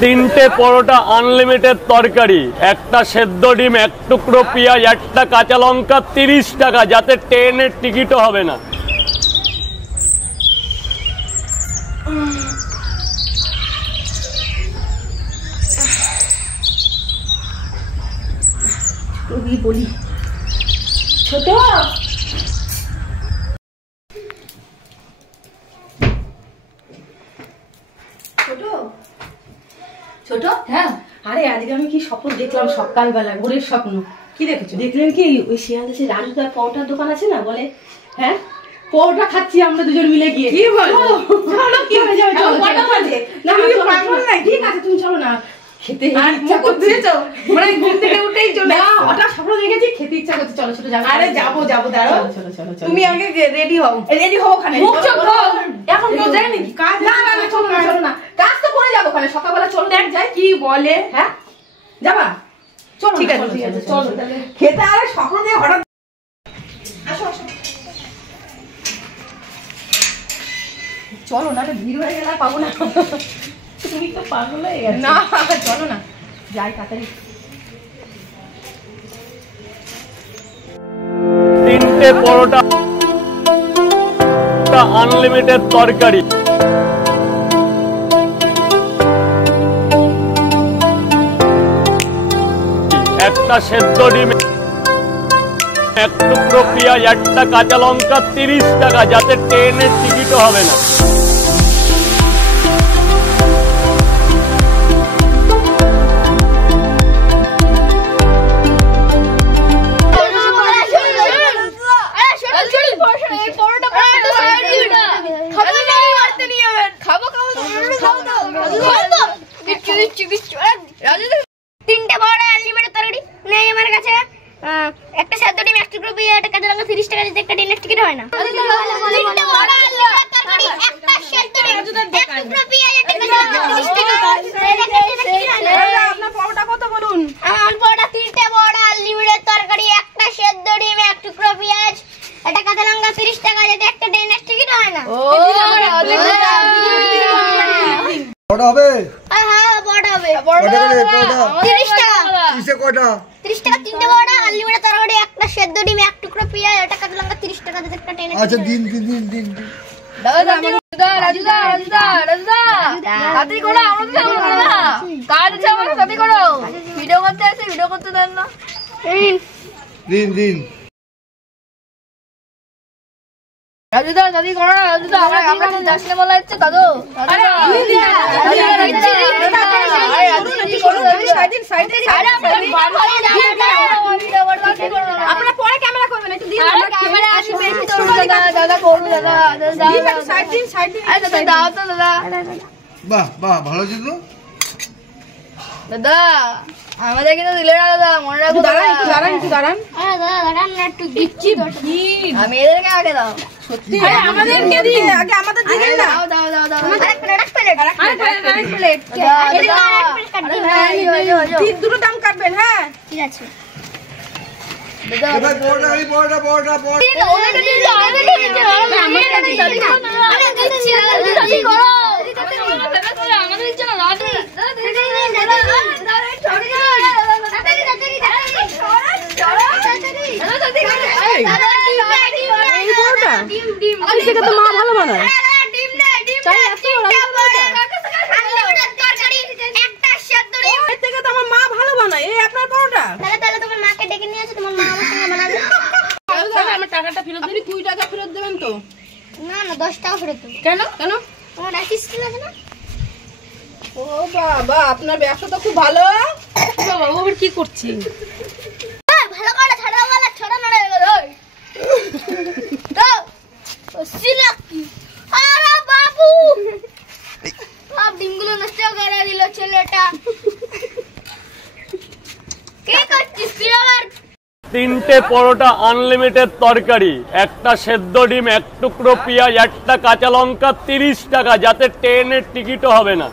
তিনটে পরোটা আনলিমিটেড তরকারি, একটা সেদ্ধ ডিম, এক টুকরো পেঁয়াজ, একটা কাঁচা লঙ্কা, 30 টাকা, যাতে ট্রেনের টিকিটও হবে না। বলি ছোট ছোট হ্যাঁ, আরে আজকে আমি কি স্বপ্ন দেখলাম সকালবেলা, ভোরের স্বপ্ন। কি দেখেছো? দেখলেন কি ওই শিয়াল দেশে রাজুদার পরোটার দোকান আছে না, বলে হ্যাঁ পরোটা খাচ্ছি আমরা দুজন মিলে গিয়ে। কি বলো? চলো কি হয়ে যাবে, চলো কটা বাজে? না আমি পাগল নাই, ঠিক আছে তুমি চলো না। খেতে ইচ্ছা করছে, মানে ঘুম থেকে উঠেই চলে না, ওটা স্বপ্ন দেখেছি, খেতে ইচ্ছা করছে। চলো ছোট যাবো। আরে যাবো যাবো, দাঁড়াও। চলো চলো চলো, তুমি আগে রেডি হও। রেডি হও ওখানে, মুখ চোখ ধোও। এখন কেউ যায় নাকি কাজ? না না না, চলো না চলো না, কাজ তো করে যাবো ওখানে সকালবেলা। চলো দেখ যাই কি বলে। হ্যাঁ যাবা? চলো ঠিক আছে ঠিক আছে, চলো তাহলে খেতে। আরে স্বপ্ন দিয়ে হঠাৎ আসো আসো, চলো না, ভিড় হয়ে গেলে পাবো না। তুমি তো পাগল হয়ে গেছো। না চলো না, যাই তাড়াতাড়ি। তিনটে পরোটা আনলিমিটেড তরকারি, একটা সেদ্ধ ডিম, এক টুকরো পেঁয়াজ, একটা কাঁচা লঙ্কা, 30 টাকা, যাতে ট্রেনের টিকিটও হবে না। তিনটে বড় আনলিমিটেড তরকারি নেই আমার কাছে, একটা সেদ্ধ ডিম, এক টুকরো পেঁয়াজ, একটা কাঁচা লঙ্কা, 30 টাকা, যদি একটা ট্রেনের টিকিট হয় না। তিনটে বড় আনলিমিটেড তরকারি, একটা সেদ্ধ ডিম, এক টুকরো পেঁয়াজ, একটা কাঁচা লঙ্কা, 30 টাকা, আপনার পরোটা কত বলুন? আমার পরোটা তিনটে বড় আনলিমিটেড তরকারি, একটা সেদ্ধ ডিম, এক টুকরো পেঁয়াজ, একটা কাঁচা লঙ্কা, 30 টাকা, যদি একটা ট্রেনের টিকিট হয় না। কটা হবে? হ্যাঁ বড় হবে। 30 টাকা। কিসে কটা? 30 টাকা তিনটে বড় আনলিমিটেড তরকারি, একটা সেদ্ধ ডিম, এক টুকরো পেঁয়াজ, একটা কাঁচা লঙ্কা, 30 টাকা, যদি একটা ট্রেনের। আচ্ছা দিন দিন দিন দিন। রাজুদা রাজুদা রাজুদা রাজুদা তাড়াতাড়ি করো, আমরা তো যাবো না, কাজ আছে আমার, তাড়াতাড়ি করো। ভিডিও করতে আছে, ভিডিও করতে দেন না। দিন দিন। রাজুদা দাদি করো না, রাজুদা আমরা তো যাসনে বলা হচ্ছে দাদু। আপনারা পরে ক্যামেরা করবেন, একটু দিন আমরা ক্যামেরা আসবে। দাদা করুন, দাদা দাদা সাইড দিন সাইড দিন। আরে দাদা দাও তো দাদা। বাহ বাহ, ভালো ছিল দাদা, আমাদের কিন্তু দিলে না দাদা, মনে রাখো। দাঁড়ান একটু দাঁড়ান, একটু দাঁড়ান। আরে দাদা দাঁড়ান না, একটু দিচ্ছি। আমি এদেরকে আগে দাও। সত্যি আমাদেরকে দিন আগে, আমাদের দিন না। দাও দাও দাও দাও। আরেক প্লেট আরেক প্লেট। দুটো দাম কাটবেন। হ্যাঁ ঠিক আছে দাদা। এবার পরোটা এই পরোটা পরোটা পরোটা। ওদেরকে দিন, আমাদেরকে দিন। আমাদেরকে দিন দাদি করো না। আরে দিচ্ছি দাদি করো। আমাদের দিচ্ছ না দাদি। মা ভালো বানায়। আমার মা ভালো বানায়, এই আপনার পরোটা। তাহলে তোমার মাকে ডেকে নিয়ে আসো, তোমার মা আমার সঙ্গে বানাবে। আমার টাকাটা ফেরত দিবি, 2 টাকা ফেরত দেবেন তো? না না, 10 টাকা ফেরত দেবো। কেন কেন? তোমার অ্যাসিস্ট্যান্ট আছে না? ও বাবা, আপনার ব্যবসা তো খুব ভালো। বাবা ও কি করছে? ভালো করে ছাড়া বলা, ছড়া নড়ে গেল। দাও সিলা কি? আরে বাবু, সব ডিমগুলো নষ্ট করে দিল ছেলেটা। কে করছিস তুই আবার? তিনটে পরোটা আনলিমিটেড তরকারি, একটা সেদ্ধ ডিম, এক টুকরো পেঁয়াজ, একটা কাঁচা লঙ্কা, 30 টাকা, যাতে ট্রেনের টিকিটও হবে না।